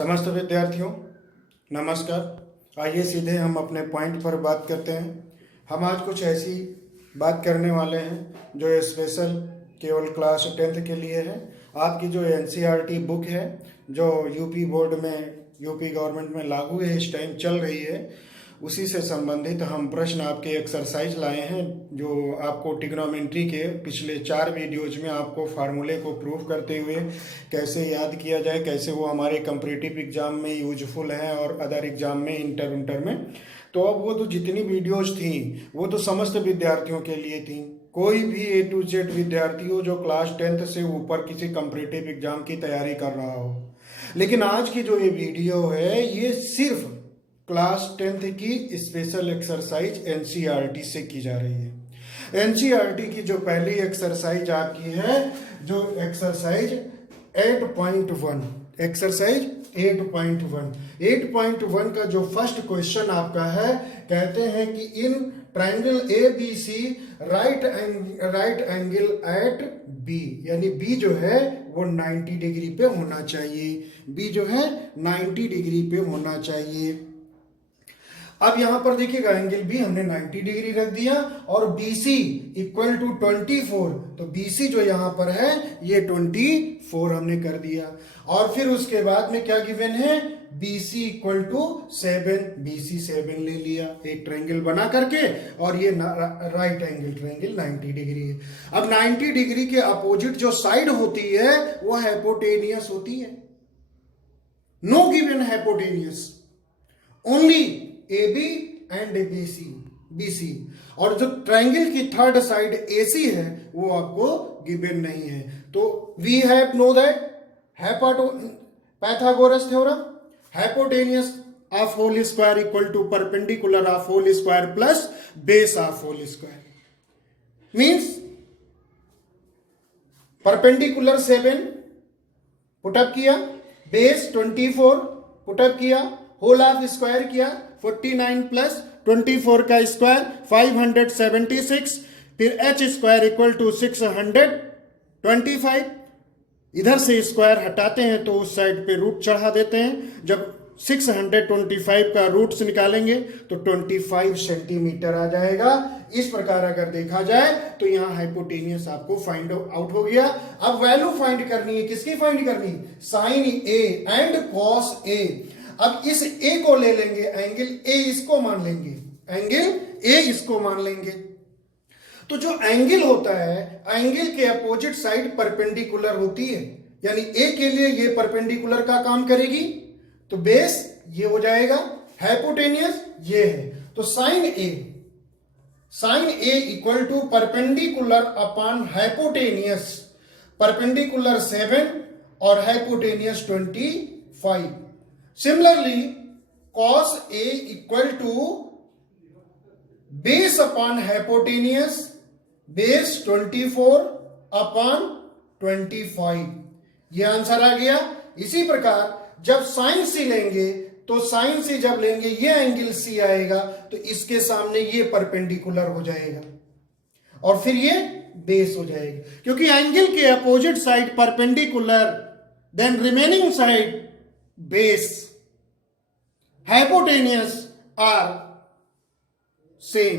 समस्त विद्यार्थियों नमस्कार। आइए सीधे हम अपने पॉइंट पर बात करते हैं। हम आज कुछ ऐसी बात करने वाले हैं जो स्पेशल केवल क्लास 10th के लिए है। आपकी जो एनसीईआरटी बुक है जो यूपी बोर्ड में यूपी गवर्नमेंट में लागू है, इस टाइम चल रही है, उसी से संबंधित हम प्रश्न आपके एक्सरसाइज लाए हैं जो आपको ट्रिग्नोमेट्री के पिछले 4 वीडियोज में आपको फार्मूले को प्रूव करते हुए कैसे याद किया जाए, कैसे वो हमारे कंपटीटिव एग्जाम में यूजफुल हैं और अदर एग्जाम में इंटर में। तो अब वो तो जितनी वीडियोज थी वो तो समस्त विद्यार्थियों के लिए थी। कोई भी A to Z विद्यार्थी हो जो क्लास 10th से ऊपर किसी कंपटीटिव एग्जाम की तैयारी कर रहा हो, लेकिन आज की जो ये वीडियो है ये सिर्फ क्लास 10th की स्पेशल एक्सरसाइज एनसीईआरटी से की जा रही है। एनसीईआरटी की जो पहली एक्सरसाइज आपकी है, जो एक्सरसाइज 8.1, एक्सरसाइज 8.1 का जो फर्स्ट क्वेश्चन आपका है, कहते हैं कि in triangle A B C right angle at B, यानी बी जो है वो 90 डिग्री पे होना चाहिए। बी जो है 90 डिग्री पे होना चाहिए। अब यहां पर देखिएगा एंगल बी हमने 90 डिग्री रख दिया और BC इक्वल टू 24, तो BC जो यहां पर है ये 24 हमने कर दिया। और फिर उसके बाद में क्या गिवन है, BC इक्वल टू 7, BC 7 ले लिया एक ट्रायंगल बना करके, और ये राइट एंगल ट्रायंगल 90 डिग्री है। अब 90 डिग्री के अपोजिट जो साइड होती है वो हाइपोटेनियस होती है। No given hypotenuse, only AB and BC, और जो ट्रायंगल की थर्ड साइड AC है वो आपको गिवन नहीं है। तो we have know that Pythagoras theorem, hypotenuse of whole square equal to perpendicular of whole square plus base of whole square, means perpendicular 7 put up किया, बेस 24 पुटअप किया, whole of square किया 49 plus 24 का square 576, फिर h square equal to 625। इधर से square हटाते हैं तो उस साइड पे रूट चढ़ा देते हैं। जब 625 का रूट्स निकालेंगे तो 25 सेंटीमीटर आ जाएगा। इस प्रकार अगर देखा जाए तो यहां हाइपोटेनियस आपको फाइंड आउट हो गया। अब वैल्यू फाइंड करनी है, किसकी फाइंड करनी है, sine A and cos A। अब इस A को ले लेंगे, एंगल A इसको मान लेंगे, एंगल A इसको मान लेंगे। तो जो एंगल होता है, एंगल के अपोजिट साइड परपेंडिकुलर होती है, यानी A के लिए ये परपेंडिकुलर का काम करेगी, तो बेस ये हो जाएगा, हाइपोटेनियस ये है। तो sine A equal to perpendicular upon hypotenuse, perpendicular 7 और hypotenuse 25। Similarly, cos A equal to base upon hypotenuse, base 24 upon 25, ये आंसर आ गया। इसी प्रकार जब साइन C लेंगे तो साइन C जब लेंगे ये एंगल C आएगा, तो इसके सामने ये परपेंडिकुलर हो जाएगा और फिर ये बेस हो जाएगा, क्योंकि एंगल के opposite side perpendicular, then remaining side base, hypotenuse are same.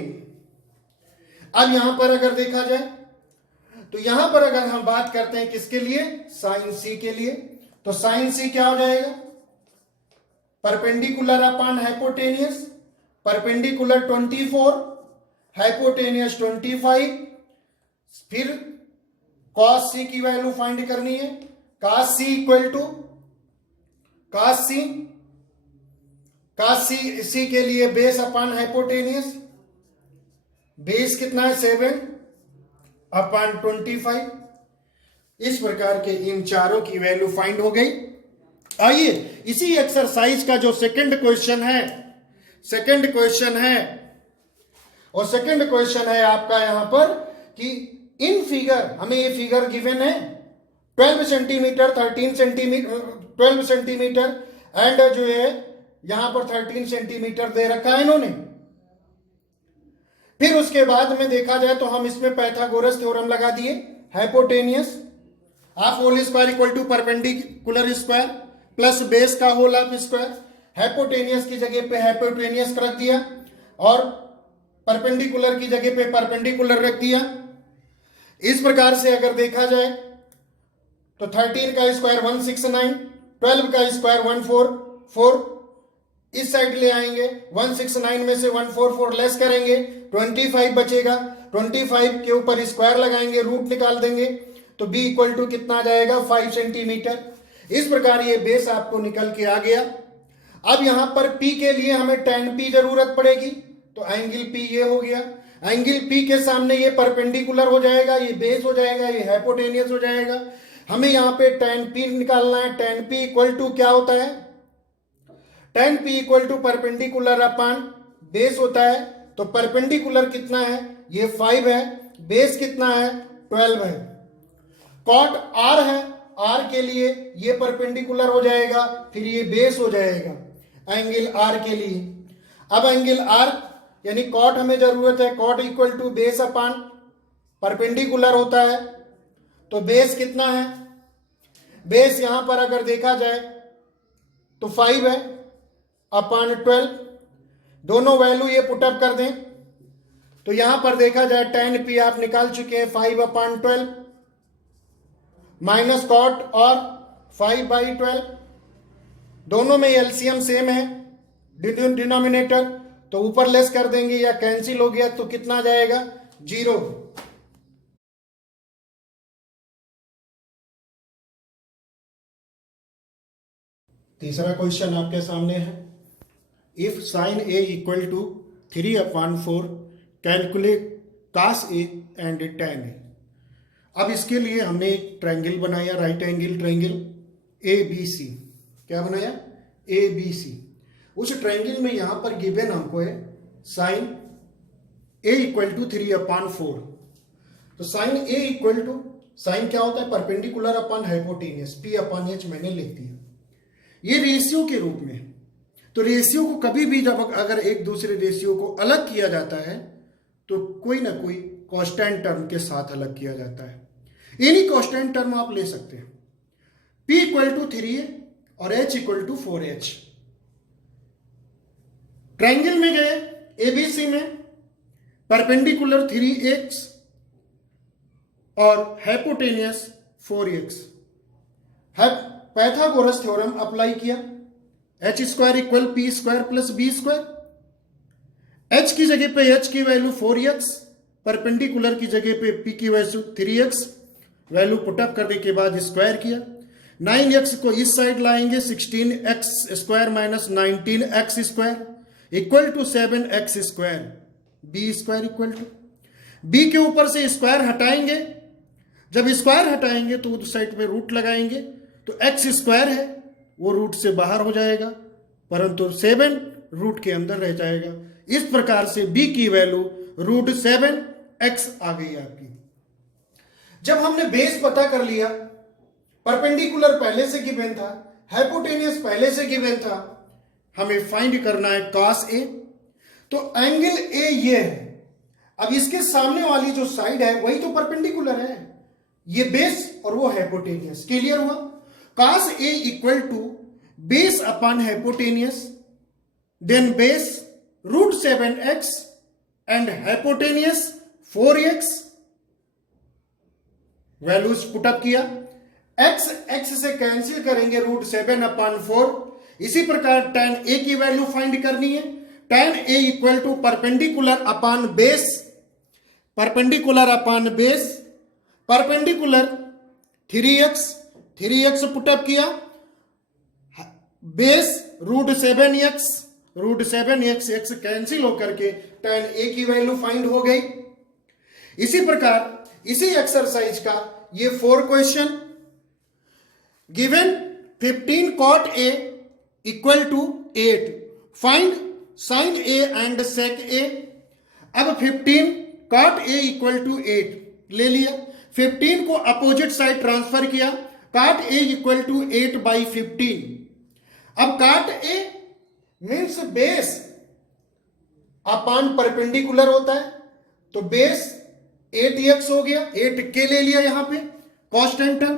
अब यहां पर अगर देखा जाए तो यहां पर अगर हम बात करते हैं किसके लिए, साइन C के लिए, तो साइन C क्या हो जाएगा, perpendicular upon hypotenuse, perpendicular 24, hypotenuse 25, फिर cos C की वैल्यू फाइंड करनी है, cos C equal to cos C के लिए बेस अपॉन हाइपोटेनियस, बेस कितना है 7 अपॉन 25। इस प्रकार के इन चारों की वैल्यू फाइंड हो गई। आइए इसी एक्सरसाइज का जो सेकंड क्वेश्चन है, और सेकंड क्वेश्चन है आपका यहां पर कि इन फिगर, हमें ये फिगर गिवन है 12 सेंटीमीटर 13 सेंटीमीटर 12 सेंटीमीटर एंड जो है यहां पर 13 सेंटीमीटर दे रखा है इन्होंने। फिर उसके बाद में देखा जाए तो हम इसमें पाइथागोरस थ्योरम लगा दिए, hypotenuse of whole square equal to perpendicular square plus base का होल ऑफ स्क्वायर, हाइपोटेनियस की जगह पे हाइपोटेनियस रख दिया और परपेंडिकुलर की जगह पे परपेंडिकुलर रख दिया। इस प्रकार से अगर देखा जाए तो 13 का स्क्वायर 169, 12 का स्क्वायर 144, इस साइड ले आएंगे, 169 में से 144 लेस करेंगे, 25 बचेगा, 25 के ऊपर स्क्वायर लगाएंगे, रूट निकाल देंगे तो b इक्वल टू कितना आ जाएगा 5 सेंटीमीटर। इस प्रकार ये बेस आपको निकल के आ गया। अब यहां पर p के लिए हमें tan p जरूरत पड़ेगी, तो एंगल p ये हो गया। एंगल p के सामने ये परपेंडिकुलर हो जाएगा, ये बेस हो जाएगा, ये हाइपोटेनियस हो जाएगा। हमें यहाँ पे tan p निकालना है। tan p इक्वल टू क्या होता है, tan p equal to perpendicular upon base होता है। तो परपेंडिकुलर कितना है, ये 5 है, बेस कितना है 12 है। कॉट r है, r के लिए ये परपेंडिकुलर हो जाएगा, फिर ये बेस हो जाएगा एंगल r के लिए। अब एंगल r यानी कॉट हमें जरूरत है, cot equal to base upon perpendicular होता है। तो बेस कितना है, बेस यहां पर अगर देखा जाए तो 5 है अपान 12, दोनों वैल्यू ये पुटअप कर दें तो यहां पर देखा जाए tan p आप निकाल चुके हैं 5 अपान 12 माइनस कॉट और 5/12, दोनों में एलसीएम सेम है डिनोमिनेटर, तो ऊपर लेस कर देंगे या कैंसिल हो गया तो कितना जाएगा 0। तीसरा क्वेश्चन आपके सामने है, if sine a equal to 3/4 calculate cos a and tan a। अब इसके लिए हमने एक ट्रायंगल बनाया, राइट एंगल ट्रायंगल ABC। क्या बनाया, ABC। उस ट्रायंगल में यहां पर गिवन हमको है साइन a इक्वल टू 3/4। तो sine a equal to, sine क्या होता है perpendicular upon hypotenuse, p upon h मैंने लिख दिया, ये रेशियो के रूप में। तो रेशियो को कभी भी जब अगर एक दूसरे रेशियो को अलग किया जाता है तो कोई ना कोई कांस्टेंट टर्म के साथ अलग किया जाता है। एनी कांस्टेंट टर्म आप ले सकते हैं। p इक्वल टू 3a और h equal to 4h। Triangle में गए ABC में, परपेंडिकुलर 3x और hypotenuse 4x। Pythagoras theorem apply किया, h square equal p square plus b square. h की जगह पे h की वैल्यू 4x, परपेंडिकुलर की जगह पे p की वैल्यू 3x, वैल्यू पुटअप करने के बाद स्क्वायर किया। 9x को इस साइड लाएंगे, 16x square minus 19x square equal to 7x square, b square equal to, b के ऊपर से स्क्वायर हटाएंगे, जब स्क्वायर हटाएंगे तो उस साइड पे रूट लगाएंगे, तो x स्क्वायर है वो रूट से बाहर हो जाएगा, परंतु 7 रूट के अंदर रह जाएगा। इस प्रकार से b की वैल्यू रूट 7x आ गई आपकी। जब हमने बेस पता कर लिया, परपेंडिकुलर पहले से गिवन था, हाइपोटेनियस पहले से गिवन था, हमें फाइंड करना है cos a। तो एंगल a ये है, अब इसके सामने वाली जो साइड है वही तो परपेंडिकुलर है, ये बेस और वो हाइपोटेनियस। क्लियर हुआ, cos a equal to base upon hypotenuse, then base root 7x and hypotenuse 4x, values put up किया, x से कैंसिल करेंगे रूट 7 अपॉन 4। इसी प्रकार tan a की वैल्यू फाइंड करनी है, tan a equal to perpendicular upon base, perpendicular upon base, perpendicular 3x put up किया, base root 7x x cancel होकर के tan a की वैल्यू फाइंड हो गई। इसी प्रकार इसी एक्सरसाइज का ये 4 question given 15 cot a equal to 8, find sin a and sec a। अब 15 cot a इक्वल टू 8 ले लिया, 15 को अपोजिट साइड ट्रांसफर किया, cot a इक्वल टू 8/15। अब cot a means base upon perpendicular होता है, तो बेस 8x हो गया, 8k ले लिया यहां पे कांस्टेंट टर्म,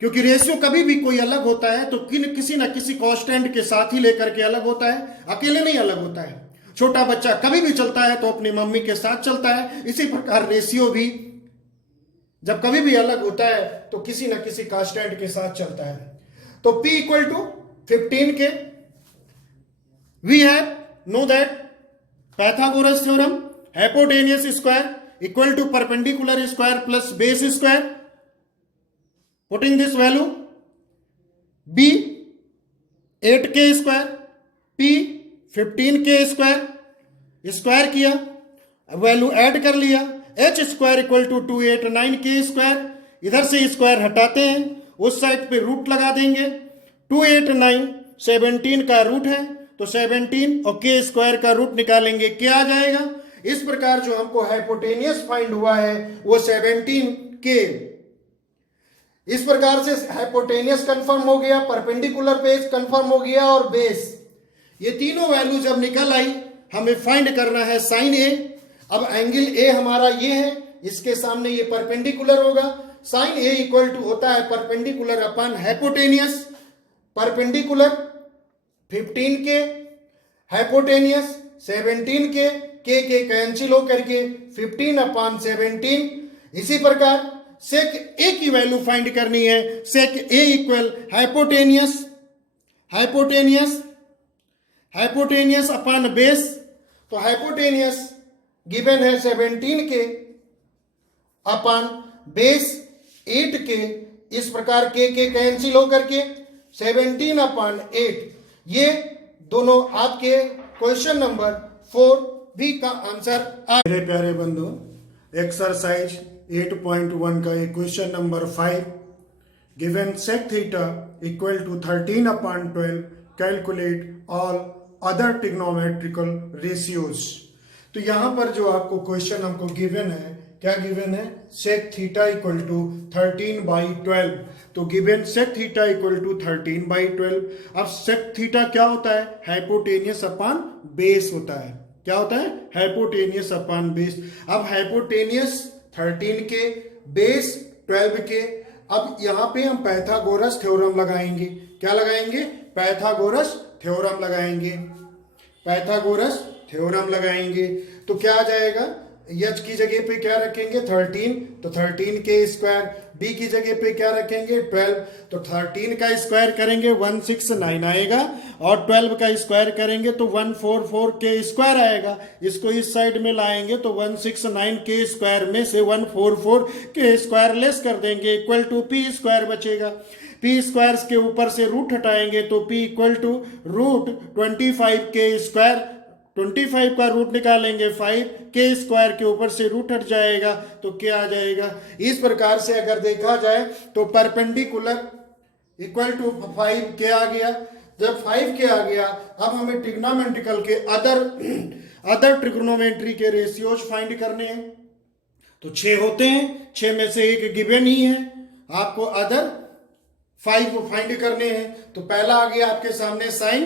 क्योंकि रेशियो कभी भी कोई अलग होता है तो किसी ना किसी कांस्टेंट के साथ ही लेकर के अलग होता है, अकेले नहीं अलग होता है। छोटा बच्चा कभी भी चलता है तो अपनी मम्मी के साथ चलता है, इसी प्रकार रेशियो भी जब कभी भी अलग होता है तो किसी ना किसी कांस्टेंट के साथ चलता है। तो P इक्वल टू 15 के we have know that Pythagoras theorem hypotenuse square equal to perpendicular square plus base square, putting this value B 8k square, P 15k square, square किया, वैल्यू ऐड कर लिया, h square equal to 289k square, इधर से square हटाते हैं, उस side पे root लगा देंगे, 289 17 का रूट है तो 17 और k स्क्वायर का रूट निकालेंगे, क्या आ जाएगा? इस प्रकार जो हमको हाइपोटेनियस फाइंड हुआ है वो 17k। इस प्रकार से हाइपोटेनियस कंफर्म हो गया, परपेंडिकुलर बेस कंफर्म हो गया और बेस, ये तीनों वैल्यू जब निकल आई हमें फाइंड करना है साइन ए। अब एंगल ए हमारा ये है, इसके सामने ये परपेंडिकुलर होगा, साइन ए इक्वल टू होता है परपेंडिकुलर अपॉन हाइपोटेनियस, परपेंडिकुलर 15 के, हाइपोटेनियस 17 के कैंसिल हो करके 15 अपॉन 17। इसी प्रकार सेक ए की वैल्यू फाइंड करनी है, सेक ए इक्वल हाइपोटेनियस अपॉन बेस, तो हाइपोटेनियस गिवन है 17 के अपॉन बेस 8 के, इस प्रकार के कैंसिल हो करके 17 अपॉन 8, ये दोनों आपके क्वेश्चन नंबर 4 भी का आंसर आ। मेरे प्यारे बंधु, एक्सरसाइज 8.1 का question number 5, given sec theta equal to 13 upon 12, calculate all other trigonometrical ratios. तो यहां पर जो आपको क्वेश्चन हमको गिवन है, क्या गिवन है? Sec theta equal to 13/12। तो given sec theta equal to 13/12। अब सेक थीटा क्या होता है? हाइपोटेनियस अपॉन बेस होता है। क्या होता है? Hypotenuse upon base. अब हाइपोटेनियस 13 के, बेस 12 के। अब यहां पे हम पाइथागोरस थ्योरम लगाएंगे। क्या लगाएंगे? पाइथागोरस थ्योरम लगाएंगे, पाइथागोरस थ्योरम लगाएंगे। तो क्या आ जाएगा? h की जगह पे क्या रखेंगे? 13, तो 13k स्क्वायर। b की जगह पे क्या रखेंगे? 12, तो 13 का स्क्वायर करेंगे 169 आएगा, और 12 का स्क्वायर करेंगे तो 144k स्क्वायर आएगा। इसको इस साइड में लाएंगे तो 169k स्क्वायर में से 144k स्क्वायर लेस कर देंगे, इक्वल टू p स्क्वायर बचेगा। p स्क्वायर के ऊपर से रूट हटाएंगे तो p equal to root 25k square, 25 का रूट निकालेंगे 5k स्क्वायर के ऊपर से रूट हट जाएगा तो क्या आ जाएगा? इस प्रकार से अगर देखा जाए तो परपेंडिकुलर इक्वल टू 5k आ गया। जब 5k आ गया, अब हमें ट्रिग्नोमेट्रिकल के अदर ट्रिग्नोमेट्री के रेशियोज फाइंड करने हैं। तो 6 होते हैं, 6 में से एक गिवन ही है, आपको अदर 5 फाइंड करने हैं। तो पहला आ गया आपके सामने साइन,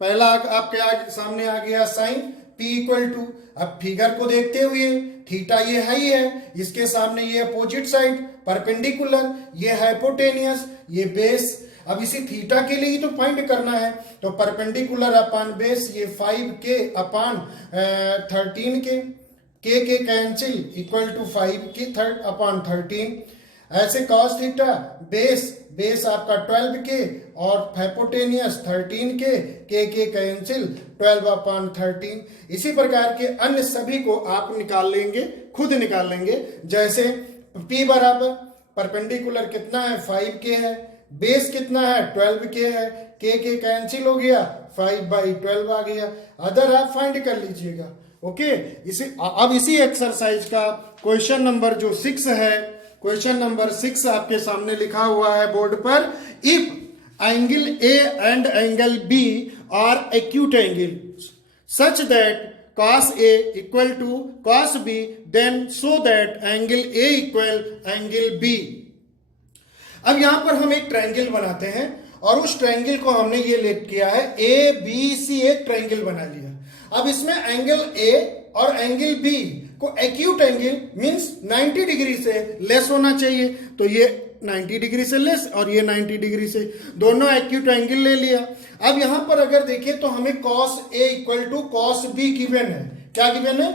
पहला आपके सामने आ गया साइन p इक्वल टू, अब फिगर को देखते हुए थीटा ये हाई है, इसके सामने ये अपोजिट साइड परपेंडिकुलर, ये हाइपोटेनियस, ये बेस। अब इसी थीटा के लिए ही तो फाइंड करना है, तो परपेंडिकुलर अपॉन बेस, ये 5k अपॉन 13k, के cancel equal to 5k upon 13। ऐसे cos थीटा बेस आपका 12k और हाइपोटेनियस 13k, के कैंसिल 12 अपॉन 13। इसी प्रकार के अन्य सभी को आप निकाल लेंगे, खुद निकाल लेंगे। जैसे p बराबर परपेंडिकुलर कितना है? 5k है, बेस कितना है? 12k है, के कैंसिल हो गया, 5/12 आ गया। अदर आप फाइंड कर लीजिएगा। ओके, अब इसी एक्सरसाइज का क्वेश्चन नंबर जो 6 है, क्वेश्चन नंबर 6 आपके सामने लिखा हुआ है बोर्ड पर, if angle A and angle B are acute angle such that cos A equal to cos B, then so that angle A equal angle B। अब यहां पर हम एक ट्रायंगल बनाते हैं और उस ट्रायंगल को हमने ये लेट किया है ABC, एक ट्रायंगल बना लिया। अब इसमें एंगल A और एंगल B को एक्यूट एंगल मींस 90 डिग्री से लेस होना चाहिए। तो ये 90 डिग्री से लेस और ये 90 डिग्री से, दोनों एक्यूट एंगल ले लिया। अब यहां पर अगर देखें तो हमें cos A equal to cos B given है। क्या गिवन है?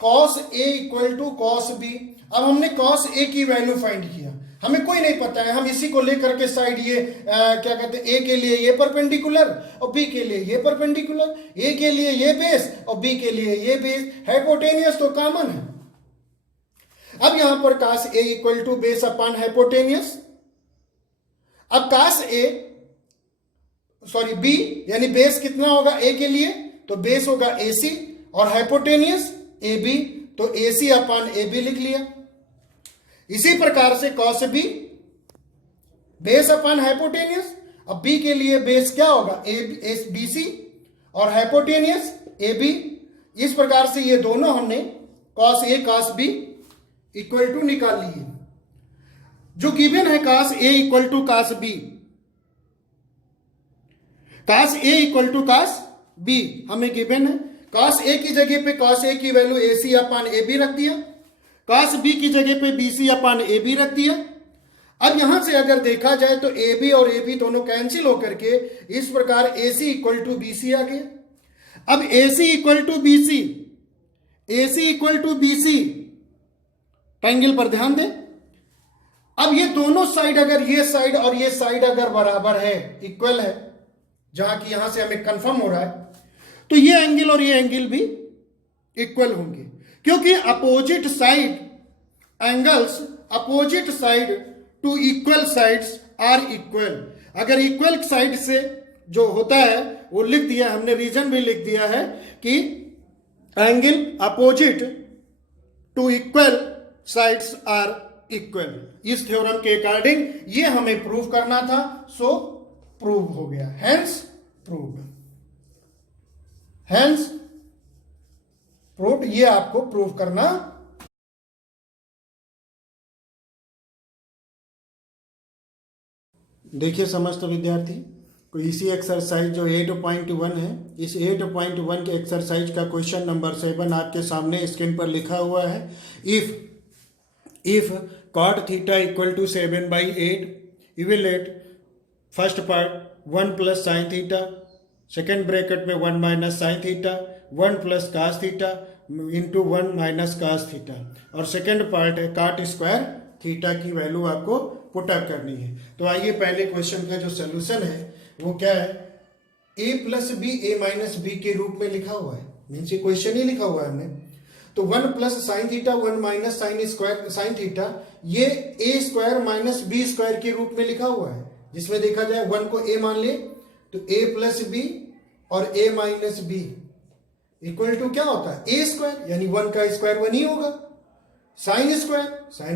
cos A equal to cos B। अब हमने cos A की वैल्यू फाइंड किया, हमें कोई नहीं पता है, हम इसी को लेकर के साइड ये क्या कहते हैं, ए के लिए ये परपेंडिकुलर और बी के लिए ये परपेंडिकुलर, ए के लिए ये बेस और बी के लिए ये बेस, हाइपोटेनियस तो कॉमन है। अब यहां पर cos A equal to base upon hypotenuse. अब कास ए सॉरी बी यानी बेस कितना होगा ए के लिए, तो बेस होगा ए सी और हाइपोटेनियस ए बी, तो ए सी अपॉन ए बी लिख लिया। इसी प्रकार से cos B base upon hypotenuse, अब बी के लिए बेस क्या होगा ए बी सी और हाइपोटेनियस ए बी। इस प्रकार से ये दोनों हमने cos A cos B equal to निकाल लिए। जो गिवन है cos A equal to cos B, cos A equal to cos B हमें गिवन है। कॉस ए की जगह पे कॉस ए की value A C upon A B रख दिया, कॉस बी की जगह पे B C upon A B रख दिया। अब यहां से अगर देखा जाए तो ए बी और ए बी दोनों कैंसिल होकर के इस प्रकार A C equal to B C आ गया। अब A C equal to B C, A C equal to B C, triangle पर ध्यान दें। अब ये दोनों साइड अगर ये साइड और ये साइड अगर बराबर है, इक्वल है, जहां की यहां से हमें कंफर्म हो रहा है, तो ये एंगल और ये एंगल भी इक्वल होंगे, क्योंकि opposite side angles opposite side to equal sides are equal. अगर इक्वल साइड से जो होता है वो लिख दिया हमने, रीजन भी लिख दिया है कि angle opposite to equal sides are equal. इस थ्योरम के अकॉर्डिंग ये हमें प्रूव करना था, सो प्रूव हो गया, हेंस प्रूव, हेंस प्रूव। ये आपको प्रूव करना। देखिए समस्त विद्यार्थी को इसी एक्सरसाइज जो 8.1 है, इस 8.1 के एक्सरसाइज का क्वेश्चन नंबर 7 आपके सामने स्क्रीन पर लिखा हुआ है। If cot theta equal to 7/8, evaluate first part 1 plus sine theta, second bracket में 1 minus sine theta, 1 plus cos theta into 1 minus cos theta, और सेकेंड पार्ट है cot स्क्वायर थीटा की वैल्यू आपको पुटअप करनी है। तो आइए पहले क्वेश्चन का जो सोल्यूशन है वो क्या है, a plus B A minus B के रूप में लिखा हुआ है, मीन्स ये क्वेश्चन ही लिखा हुआ है हमने। तो 1 plus sine theta 1 minus sine square sine theta, ये ए स्क्वायर माइनस बी स्क्वायर के रूप में लिखा हुआ है, जिसमें देखा जाए 1 को a मान ले तो a प्लस बी और a minus B equal to क्या होता है a स्क्वायर, यानी 1 का स्क्वायर 1 ही होगा। साइन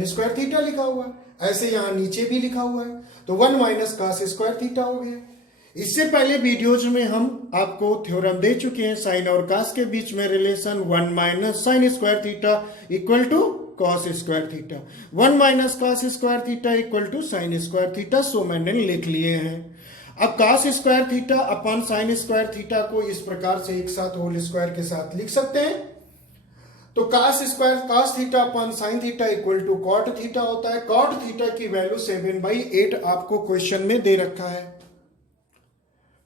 स्क्वायर थीटा लिखा हुआ है, ऐसे यहां नीचे भी लिखा हुआ है, तो 1 माइनस कास स्क्वायर थीटा हो गया। इससे पहले वीडियोज में हम आपको थ्योरम दे चुके हैं, साइन और कास के बीच में relation 1 minus sine square theta equal to cos square theta, 1 minus cos square theta equal to sine square theta, so मैंने लिख लिए हैं। अब cos square theta upon sine square theta को इस प्रकार से एक साथ होल स्क्वायर के साथ लिख सकते हैं। तो cos square cos theta upon sine theta equal to cot theta होता है। कॉट थीटा की वैल्यू 7/8 आपको क्वेश्चन में दे रखा है।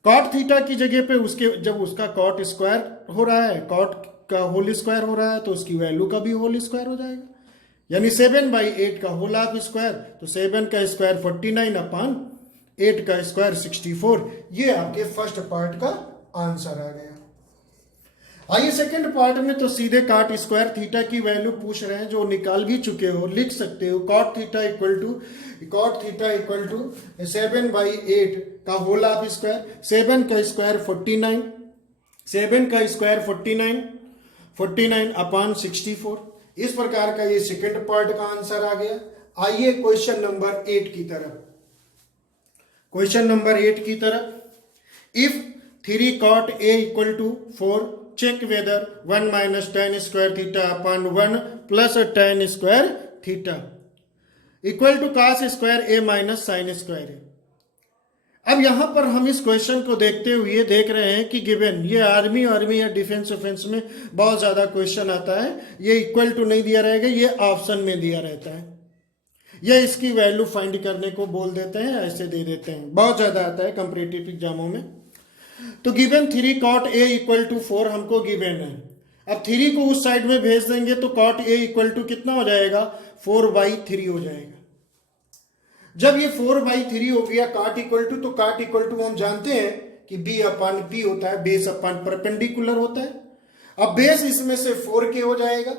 कॉट थीटा की जगह पे उसके जब उसका कॉट स्क्वायर हो रहा है, कॉट का होल स्क्वायर हो रहा है, तो उसकी वैल्यू का भी होल स्क्वायर हो जाएगा, यानी 7/8 का होल हाफ स्क्वायर, तो 7 का स्क्वायर 49 अपॉन 8 का स्क्वायर 64। ये आपके फर्स्ट पार्ट का आंसर आ गया। आइए सेकंड पार्ट में, तो सीधे कॉट स्क्वायर थीटा की वैल्यू पूछ रहे हैं, जो निकाल भी चुके हो, लिख सकते हो। कॉट थीटा इक्वल टू 7/8 का होल हाफ स्क्वायर, 7 का स्क्वायर 49, 7 का स्क्वायर 49 अपॉन 64। इस प्रकार का ये सेकंड पार्ट का आंसर आ गया। आइए क्वेश्चन नंबर 8 की तरफ। क्वेश्चन नंबर 8 की तरफ, if 3 cot a equal to 4, check whether 1 minus tan square theta upon 1 plus tan square theta equal to cos square a minus sine square है। अब यहां पर हम इस क्वेश्चन को देखते हुए देख रहे हैं कि गिवन ये आर्मी या डिफेंस ऑफेंस में बहुत ज्यादा क्वेश्चन आता है, ये इक्वल टू नहीं दिया रहेगा, ये ऑप्शन में दिया रहता है। या इसकी वैल्यू फाइंड करने को बोल देते हैं, ऐसे दे देते हैं, बहुत ज्यादा आता है कॉम्पिटिटिव एग्जामों में। तो given 3 cot a equal to 4 हमको गिवन है। अब 3 को उस साइड में भेज देंगे तो cot a इक्वल टू कितना हो जाएगा, 4/3 हो जाएगा। जब ये 4/3 हो गया cot इक्वल टू, तो cot इक्वल टू हम जानते हैं कि b अपन p होता है, बेस अपन परपेंडिकुलर होता है। अब बेस इसमें से 4k हो जाएगा,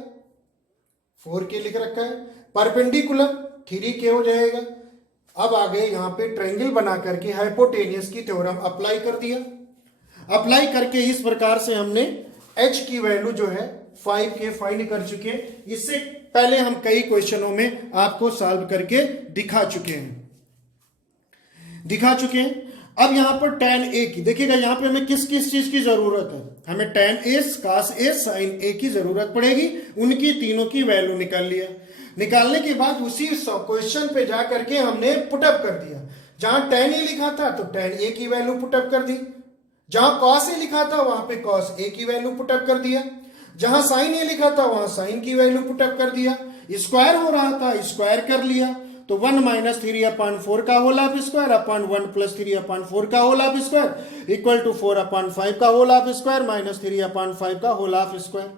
4k लिख रखा है, परपेंडिकुलर 3k हो जाएगा। अब आगे यहां पे ट्रायंगल बना करके हाइपोटेनियस की थ्योरम अप्लाई कर दिया। अप्लाई करके इस प्रकार से हमने h की वैल्यू जो है 5k फाइंड कर चुके हैं। इससे पहले हम कई क्वेश्चनों में आपको सॉल्व करके दिखा चुके हैं। अब यहां पर tan a की देखिएगा, यहां पे हमें किस किस चीज की जरूरत है, हमें tan a, cos a, sin a की जरूरत पड़ेगी। उनकी तीनों की वैल्यू निकाल लिया। निकालने के बाद उसी क्वेश्चन पे जा करके हमने पुटअप कर दिया। जहां tan a लिखा था तो tan a की वैल्यू पुटअप कर दी, जहां cos a लिखा था वहां पे cos a की वैल्यू पुटअप कर दिया, जहां sin a लिखा था वहां sin की वैल्यू पुटअप कर दिया। स्क्वायर हो रहा था, स्क्वायर कर लिया, तो 1 - 3/4 का होल ऑफ स्क्वायर अपन 1 + 3/4 का whole of square equal to 4/5 का होल ऑफ स्क्वायर माइनस 3/5 का whole of square.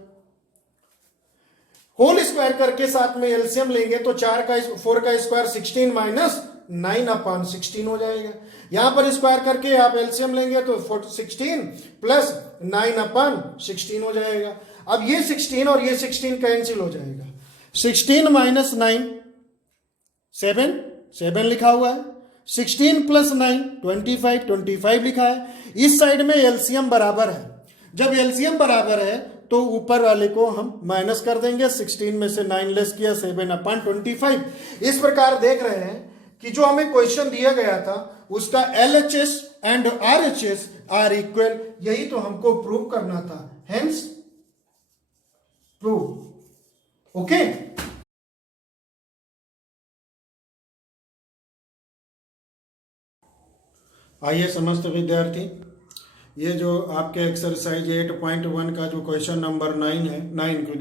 Whole square करके साथ में एलसीएम लेंगे तो 4 का 4 का स्क्वायर 16 माइनस 9/16 हो जाएगा। यहां पर स्क्वायर करके आप एलसीएम लेंगे तो 16 प्लस 9/16 हो जाएगा। अब ये 16 और ये 16 कैंसिल हो जाएगा। 16 माइनस 9 7 लिखा हुआ है, 16 प्लस 9 25 लिखा है। इस साइड में एलसीएम बराबर है, जब एलसीएम बराबर है तो ऊपर वाले को हम माइनस कर देंगे। 16 में से 9 लेस किया 7/25। इस प्रकार देख रहे हैं कि जो हमें क्वेश्चन दिया गया था उसका LHS and RHS are equal, यही तो हमको प्रूव करना था, हेंस प्रूव। ओके, आइए समस्त विद्यार्थी, ये जो आपके एक्सरसाइज 8.1 का जो क्वेश्चन नंबर 9 है, 9 को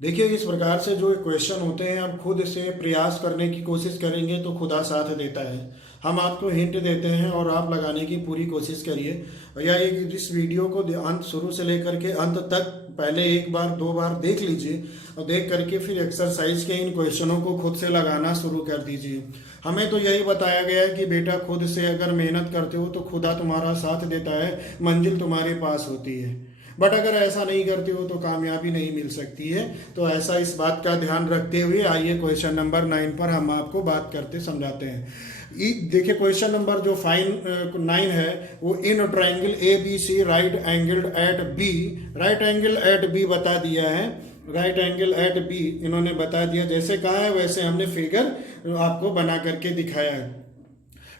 देखिए इस प्रकार से जो क्वेश्चन होते हैं आप खुद से प्रयास करने की कोशिश करेंगे तो खुदा साथ देता है। हम आपको हिंट देते हैं और आप लगाने की पूरी कोशिश करिए। या इस वीडियो को अंत शुरू से लेकर के अंत तक पहले 1 बार 2 बार देख लीजिए और देख करके फिर एक्सरसाइज के इन क्वेश्चनों को खुद से लगाना शुरू कर दीजिए। हमें तो यही बताया गया है कि बेटा खुद से अगर मेहनत करते हो तो खुदा तुम्हारा साथ देता है, मंजिल तुम्हारे पास होती है। बट अगर ऐसा नहीं करते हो तो कामयाबी नहीं मिल सकती है। तो ऐसा इस बात का ध्यान रखते हुए आइए क्वेश्चन नंबर 9 पर हम आपको बात करते समझाते हैं। देखिए क्वेश्चन नंबर जो 9 है वो in triangle ABC right angled at B, right angle at B बता दिया है। राइट एंगल एट B इन्होंने बता दिया, जैसे कहा है वैसे हमने फिगर आपको बना करके दिखाया है।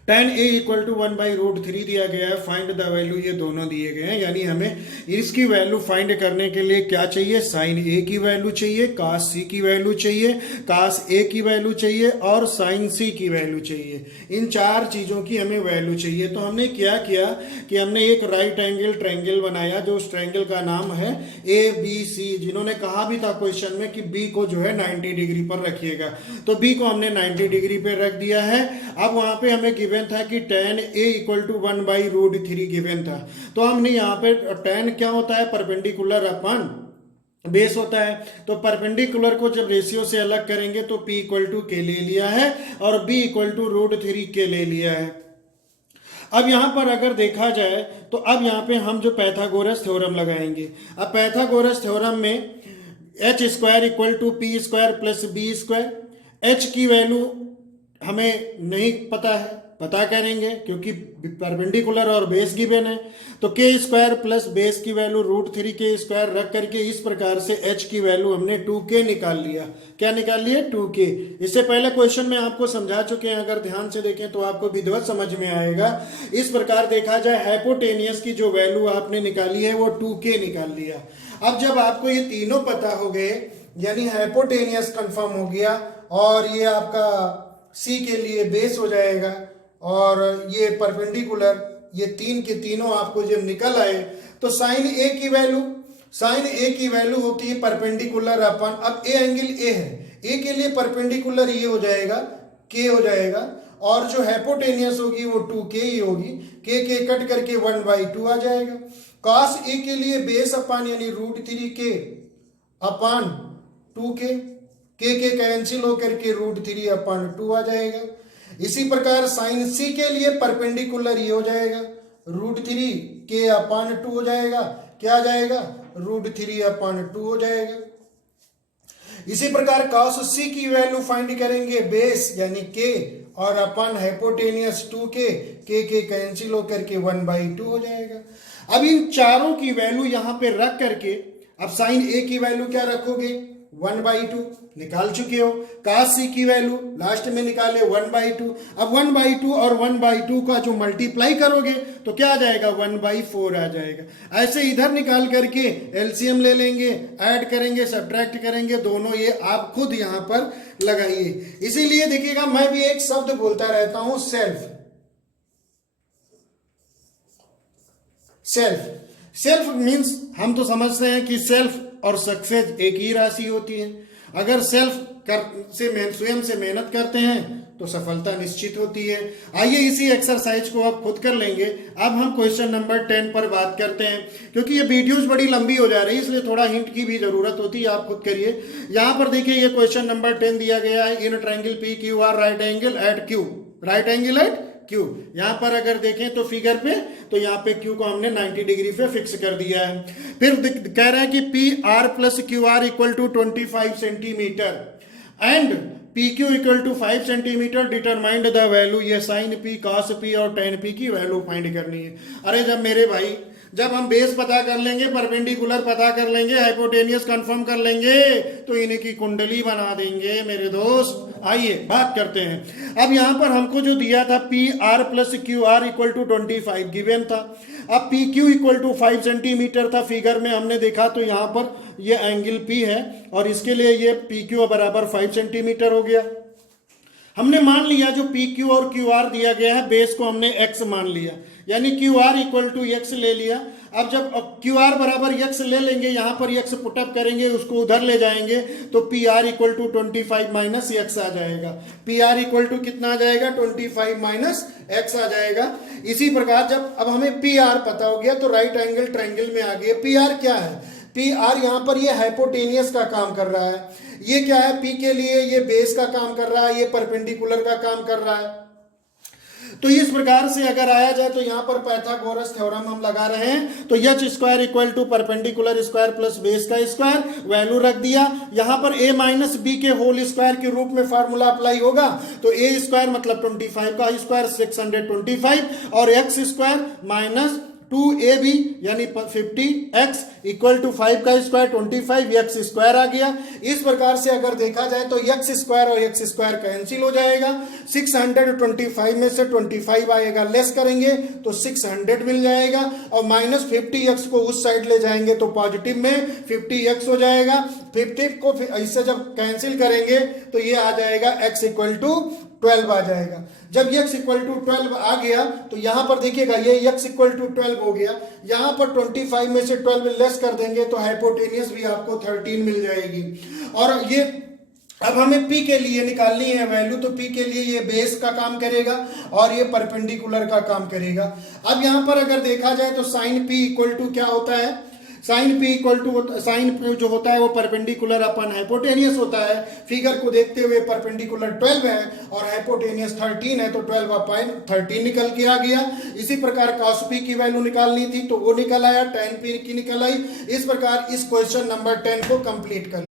tan a इक्वल टू 1/√3 दिया गया है, फाइंड द वैल्यू, ये दोनों दिए गए हैं। यानी हमें इसकी वैल्यू फाइंड करने के लिए क्या चाहिए, sin a की वैल्यू चाहिए, cos c की वैल्यू चाहिए, cos a की वैल्यू चाहिए और sin c की वैल्यू चाहिए। इन 4 चीजों की हमें वैल्यू चाहिए। तो हमने क्या किया कि हमने एक राइट एंगल ट्रायंगल बनाया, जो उस ट्रायंगल का नाम है ABC। जिन्होंने कहा भी था क्वेश्चन में कि B को जो है 90 डिग्री पर रखिएगा, तो B को हमने 90 डिग्री पर रख दिया है। अब वहां पे हमें गिवन था कि tan a equal to 1/√3 given था। तो हमने यहाँ पे tan क्या होता है, परपेंडिकुलर अपन बेस होता है। तो परपेंडिकुलर को जब रेशियो से अलग करेंगे तो p इक्वल टू k ले लिया है और b इक्वल टू √3k ले लिया है। अब यहां पर अगर देखा जाए तो अब यहां पे हम जो पाइथागोरस थ्योरम लगाएंगे। अब पाइथागोरस थ्योरम में h² equal to p² plus b²। h की वैल्यू हमें नहीं पता है, पता करेंगे क्योंकि परपेंडिकुलर और बेस गिवन है। तो k² प्लस बेस की वैल्यू √3k² रख करके इस प्रकार से h की वैल्यू हमने 2k निकाल लिया। क्या निकाल लिया, 2k। इससे पहले क्वेश्चन में आपको समझा चुके हैं, अगर ध्यान से देखें तो आपको विधिवत समझ में आएगा। इस प्रकार देखा जाए हाइपोटेनियस की जो वैल्यू आपने निकाली है वो 2k निकाल लिया। अब जब आपको ये तीनों पता हो गए, यानी हाइपोटेनियस कंफर्म हो गया और ये आपका C के लिए बेस हो जाएगा और ये परपेंडिकुलर, ये 3 के तीनों आपको जब निकल आए तो sin a की वैल्यू साइन ए की वैल्यू होती है परपेंडिकुलर अपन, अब ए एंगल ए है, ए के लिए परपेंडिकुलर ये हो जाएगा के हो जाएगा, और जो हाइपोटेनियस होगी वो 2k ही होगी, के कट करके 1/2 आ जाएगा। कॉस ए के लिए बेस अपान यानी √3k अपान 2k, के कैंसिल होकर के √3 अपान 2 आ जाएगा। इसी प्रकार साइन सी के लिए परपेंडिकुलर ये हो जाएगा √3k अपान 2 हो जाएगा, क्या आ जाएगा √3 अपान 2 हो जाएगा। इसी प्रकार cos सी की वैल्यू फाइंड करेंगे, बेस यानी k और अपन हाइपोटेनियस 2k, के कैंसिल होकर के 1/2 हो जाएगा। अब इन चारों की वैल्यू यहां पे रख करके अब साइन ए की वैल्यू क्या रखोगे 1/2 निकाल चुके हो, cos सी की वैल्यू लास्ट में निकाले 1/2, अब 1/2 और 1/2 का जो मल्टीप्लाई करोगे तो क्या आ जाएगा 1/4 आ जाएगा। ऐसे इधर निकाल करके एलसीएम ले लेंगे, ऐड करेंगे, सब्ट्रैक्ट करेंगे, दोनों ये आप खुद यहां पर लगाइए। इसीलिए देखिएगा मैं भी एक शब्द बोलता रहता हूं सेल्फ, सेल्फ मीन्स हम तो समझते हैं कि सेल्फ और सक्सेस एक ही राशि होती है। अगर स्वयं से मेहनत करते हैं तो सफलता निश्चित होती है। आइए इसी एक्सरसाइज को आप खुद कर लेंगे। अब हम क्वेश्चन नंबर 10 पर बात करते हैं, क्योंकि ये वीडियोस बड़ी लंबी हो जा रही है इसलिए थोड़ा हिंट की भी जरूरत होती है, आप खुद करिए। यहाँ पर देखिए ये क्वेश्चन नंबर 10 दिया गया है, in triangle P Q R right angle at Q, right angle at Q. यहाँ पर अगर देखें तो फिगर पे, तो यहाँ पे क्यू को हमने 90 डिग्री पे फिक्स कर दिया है। फिर कह रहा है कि P R plus Q R equal to 25 centimetre and P Q equal to 5 centimetre, determined the value. ये साइन पी, कॉस पी और टेन पी की वैल्यू फाइंड करनी है। अरे जब मेरे भाई जब हम बेस पता कर लेंगे, परपेंडिकुलर पता कर लेंगे, हाइपोटेनियस कंफर्म कर लेंगे, तो इनकी कुंडली बना देंगे मेरे दोस्त। आइए बात करते हैं। अब यहां पर हमको जो दिया था P R plus Q R equal to 25 given था। अब P Q equal to 5 centimetre था, फिगर में हमने देखा तो यहां पर ये एंगल पी है और इसके लिए ये पी क्यू बराबर 5 सेंटीमीटर हो गया। हमने मान लिया जो पी क्यू और क्यू आर दिया गया है, बेस को हमने एक्स मान लिया, यानी Q R equal to X ले लिया। अब जब क्यू आर बराबर एक्स ले लेंगे, यहां पर एक्स पुटअप करेंगे, उसको उधर ले जाएंगे तो P R equal to 25 minus x आ जाएगा। पी आर इक्वल टू कितना आ जाएगा 25 माइनस एक्स आ जाएगा। इसी प्रकार जब अब हमें पी आर पता हो गया तो राइट एंगल ट्रायंगल में आ गया। पी आर क्या है, पी आर यहाँ पर ये हाइपोटेनियस का काम कर रहा है, ये क्या है पी के लिए ये बेस का काम कर रहा है, ये परपेंडिकुलर का काम कर रहा है। तो इस प्रकार से अगर आया जाए तो यहाँ पर पाइथागोरस थ्योरम हम लगा रहे हैं, तो H square equal to perpendicular square plus base का स्क्वायर, वैल्यू रख दिया। यहाँ पर a माइनस बी के होल स्क्वायर के रूप में फार्मूला अप्लाई होगा, तो a स्क्वायर मतलब 25 का स्क्वायर 625 और एक्स स्क्वायर माइनस 2ab यानी 50x इक्वल टू 5 का स्क्वायर 25 एक्स स्क्वायर आ गया। इस प्रकार से अगर देखा जाए तो एक्स स्क्वायर और एक्स स्क्वायर कैंसिल हो जाएगा। 625 में से 25 आएगा, लेस करेंगे तो 600 मिल जाएगा और माइनस 50x को उस साइड ले जाएंगे तो पॉजिटिव में 50x हो जाएगा। 50 को इससे जब कैंसिल करेंगे तो ये आ जाएगा x इक्वल टू 12 आ जाएगा। जब x इक्वल टू 12 आ गया तो यहां पर देखिएगा ये x इक्वल टू 12 हो गया, यहां पर 25 में से 12 लेस कर देंगे तो हाइपोटेनियस भी आपको 13 मिल जाएगी। और ये अब हमें p के लिए निकालनी है वैल्यू, तो p के लिए ये बेस का काम करेगा और ये परपेंडिकुलर का काम करेगा। अब यहां पर अगर देखा जाए तो साइन p इक्वल टू क्या होता है, sine p equal to sine जो होता है वो परपेंडिकुलर अपन हाइपोटेनियस होता है। फिगर को देखते हुए परपेंडिकुलर 12 है और हाइपोटेनियस 13 है, तो 12 अपाइन 13 निकल के आ गया। इसी प्रकार cos p की वैल्यू निकालनी थी तो वो निकल आया, tan p की निकल आई। इस प्रकार इस क्वेश्चन नंबर 10 को कंप्लीट कर